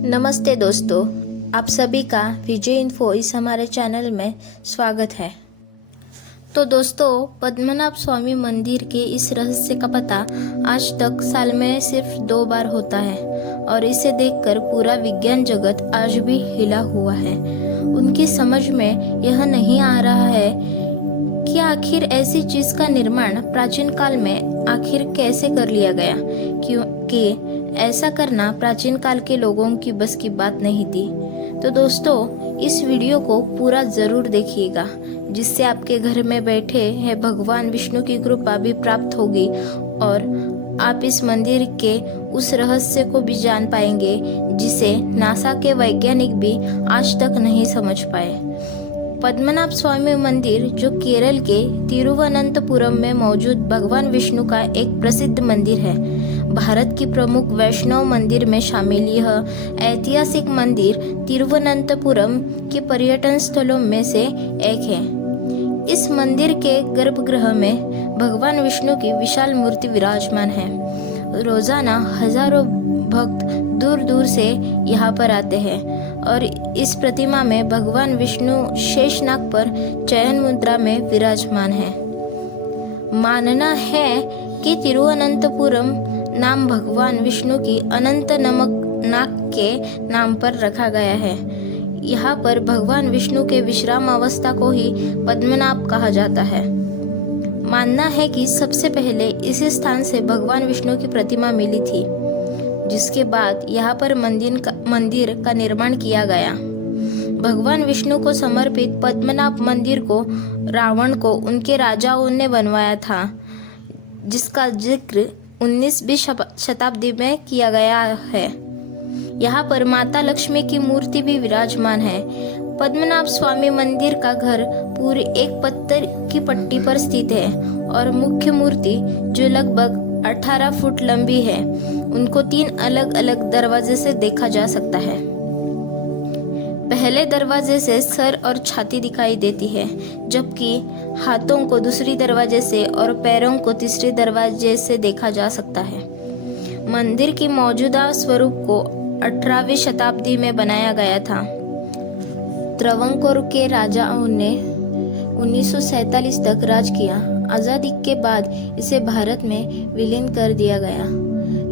नमस्ते दोस्तों, आप सभी का विजय इन्फो इस हमारे चैनल में स्वागत है। तो दोस्तों, पद्मनाभ स्वामी मंदिर के इस रहस्य का पता आज तक साल में सिर्फ 2 बार होता है और इसे देखकर पूरा विज्ञान जगत आज भी हिला हुआ है। उनकी समझ में यह नहीं आ रहा है कि आखिर ऐसी चीज का निर्माण प्राचीन काल में आखिर कैसे कर लिया गया, क्योंकि ऐसा करना प्राचीन काल के लोगों की बस की बात नहीं थी। तो दोस्तों, इस वीडियो को पूरा जरूर देखिएगा, जिससे आपके घर में बैठे हैं भगवान विष्णु की कृपा भी प्राप्त होगी और आप इस मंदिर के उस रहस्य को भी जान पाएंगे जिसे नासा के वैज्ञानिक भी आज तक नहीं समझ पाए। पद्मनाभ स्वामी मंदिर, जो केरल के तिरुवनंतपुरम में मौजूद भगवान विष्णु का एक प्रसिद्ध मंदिर है, भारत की प्रमुख वैष्णव मंदिर में शामिल यह ऐतिहासिक मंदिर तिरुवनंतपुरम के पर्यटन स्थलों में से एक है। इस मंदिर के गर्भगृह में भगवान विष्णु की विशाल मूर्ति विराजमान है। रोजाना हजारों भक्त दूर दूर से यहाँ पर आते हैं और इस प्रतिमा में भगवान विष्णु शेषनाग पर चयन मुद्रा में विराजमान है। मानना है कि तिरुवनंतपुरम नाम भगवान विष्णु की अनंत नमक नाग के नाम पर रखा गया है। यहाँ पर भगवान विष्णु के विश्राम अवस्था को ही पद्मनाभ कहा जाता है। मानना है कि सबसे पहले इस स्थान से भगवान विष्णु की प्रतिमा मिली थी, जिसके बाद यहाँ पर मंदिर का निर्माण किया गया। भगवान विष्णु को समर्पित पद्मनाभ मंदिर को रावण को उनके राजाओं ने बनवाया था, जिसका जिक्र 19वीं शताब्दी में किया गया है। यहाँ पर माता लक्ष्मी की मूर्ति भी विराजमान है। पद्मनाभ स्वामी मंदिर का घर पूरी एक पत्थर की पट्टी पर स्थित है और मुख्य मूर्ति, जो लगभग 18 फुट लंबी है, उनको 3 अलग अलग दरवाजे से देखा जा सकता है। पहले दरवाजे से सर और छाती दिखाई देती है, जबकि हाथों को दूसरी दरवाजे से और पैरों को तीसरे दरवाजे से देखा जा सकता है। मंदिर की मौजूदा स्वरूप को 18वीं शताब्दी में बनाया गया था। त्रवंकोर के राजाओं ने 1947 तक राज किया। आज़ादी के बाद इसे भारत में विलीन कर दिया गया,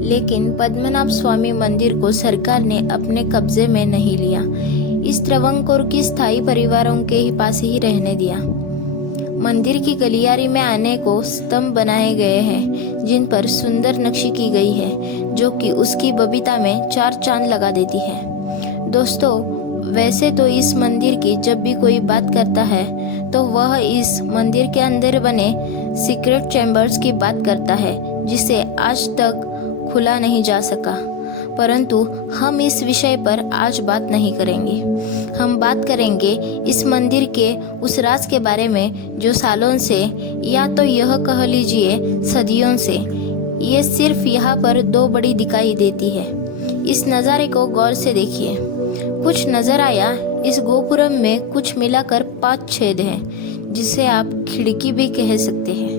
लेकिन पद्मनाभ स्वामी मंदिर को सरकार ने अपने कब्जे में नहीं लिया। इस त्रवंकोर की स्थायी परिवारों के ही पास ही रहने दिया। मंदिर की गलियारी में आने को स्तंभ बनाए गए हैं, जिन पर सुंदर नक्शी की गई है, जो कि उसकी बबीता में 4 चांद लगा देती है। दोस्तों, वैसे तो इस मंदिर की जब भी कोई बात करता है तो वह इस मंदिर के अंदर बने सीक्रेट चैम्बर्स की बात करता है, जिसे आज तक खुला नहीं जा सका। परंतु हम इस विषय पर आज बात नहीं करेंगे। हम बात करेंगे इस मंदिर के उस राज के बारे में, जो सालों से, या तो यह कह लीजिए सदियों से, ये सिर्फ यहाँ पर 2 बड़ी दिखाई देती है। इस नज़ारे को गौर से देखिए। कुछ नजर आया, इस गोपुरम में कुछ मिलाकर 5 छेद हैं, जिसे आप खिड़की भी कह सकते हैं।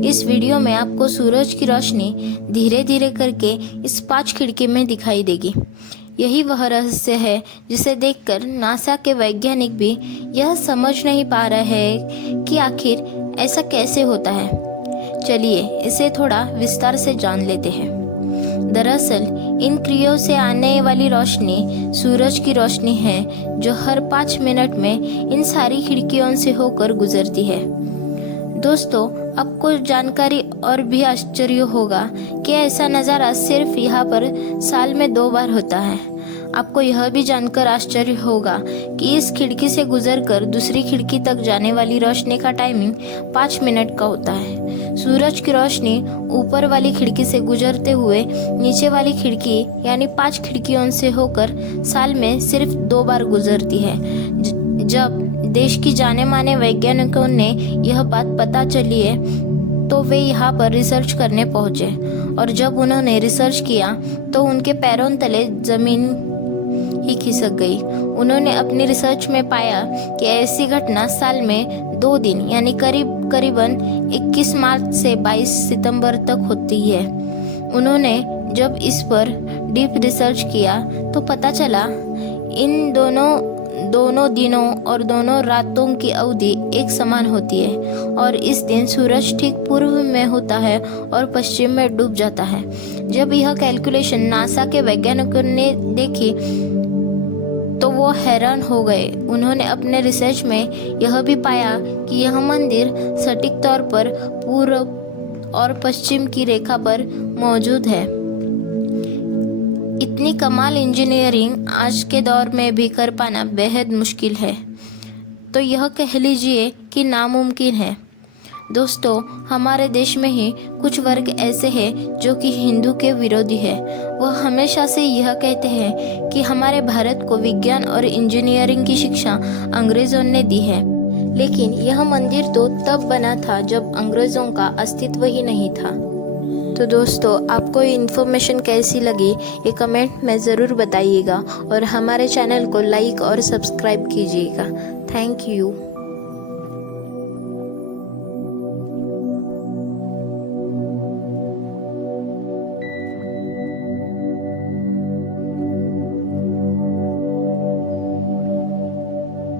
इस वीडियो में आपको सूरज की रोशनी धीरे धीरे करके इस 5 खिड़की में दिखाई देगी। यही वह रहस्य है जिसे देखकर नासा के वैज्ञानिक भी यह समझ नहीं पा रहे हैं कि आखिर ऐसा कैसे होता है। चलिए इसे थोड़ा विस्तार से जान लेते हैं। दरअसल इन क्रियाओं से आने वाली रोशनी सूरज की रोशनी है, जो हर 5 मिनट में इन सारी खिड़कियों से होकर गुजरती है। दोस्तों, आपको जानकारी और भी आश्चर्य होगा कि ऐसा नज़ारा सिर्फ यहाँ पर साल में 2 बार होता है। आपको यह भी जानकर आश्चर्य होगा कि इस खिड़की से गुजरकर दूसरी खिड़की तक जाने वाली रोशनी का टाइमिंग 5 मिनट का होता है। सूरज की रोशनी ऊपर वाली खिड़की से गुजरते हुए नीचे वाली खिड़की यानी 5 खिड़कियों से होकर साल में सिर्फ 2 बार गुजरती है। जब देश की जाने माने वैज्ञानिकों ने यह बात पता चली है, तो वे यहाँ पर रिसर्च करने पहुँचे और जब उन्होंने रिसर्च किया तो उनके पैरों तले जमीन ही खिसक गई। उन्होंने अपनी रिसर्च में पाया कि ऐसी घटना साल में 2 दिन यानी करीबन 21 मार्च से 22 सितंबर तक होती है। उन्होंने जब इस पर डीप रिसर्च किया तो पता चला इन दोनों दिनों और दोनों रातों की अवधि एक समान होती है और इस दिन सूरज ठीक पूर्व में होता है और पश्चिम में डूब जाता है। जब यह कैलकुलेशन नासा के वैज्ञानिकों ने देखी तो वो हैरान हो गए। उन्होंने अपने रिसर्च में यह भी पाया कि यह मंदिर सटीक तौर पर पूर्व और पश्चिम की रेखा पर मौजूद है। इतनी कमाल इंजीनियरिंग आज के दौर में भी कर पाना बेहद मुश्किल है, तो यह कह लीजिए कि नामुमकिन है। दोस्तों, हमारे देश में ही कुछ वर्ग ऐसे हैं जो कि हिंदू के विरोधी है। वह हमेशा से यह कहते हैं कि हमारे भारत को विज्ञान और इंजीनियरिंग की शिक्षा अंग्रेजों ने दी है, लेकिन यह मंदिर तो तब बना था जब अंग्रेजों का अस्तित्व ही नहीं था। तो दोस्तों, आपको ये इन्फॉर्मेशन कैसी लगी ये कमेंट में ज़रूर बताइएगा और हमारे चैनल को लाइक और सब्सक्राइब कीजिएगा। Thank you.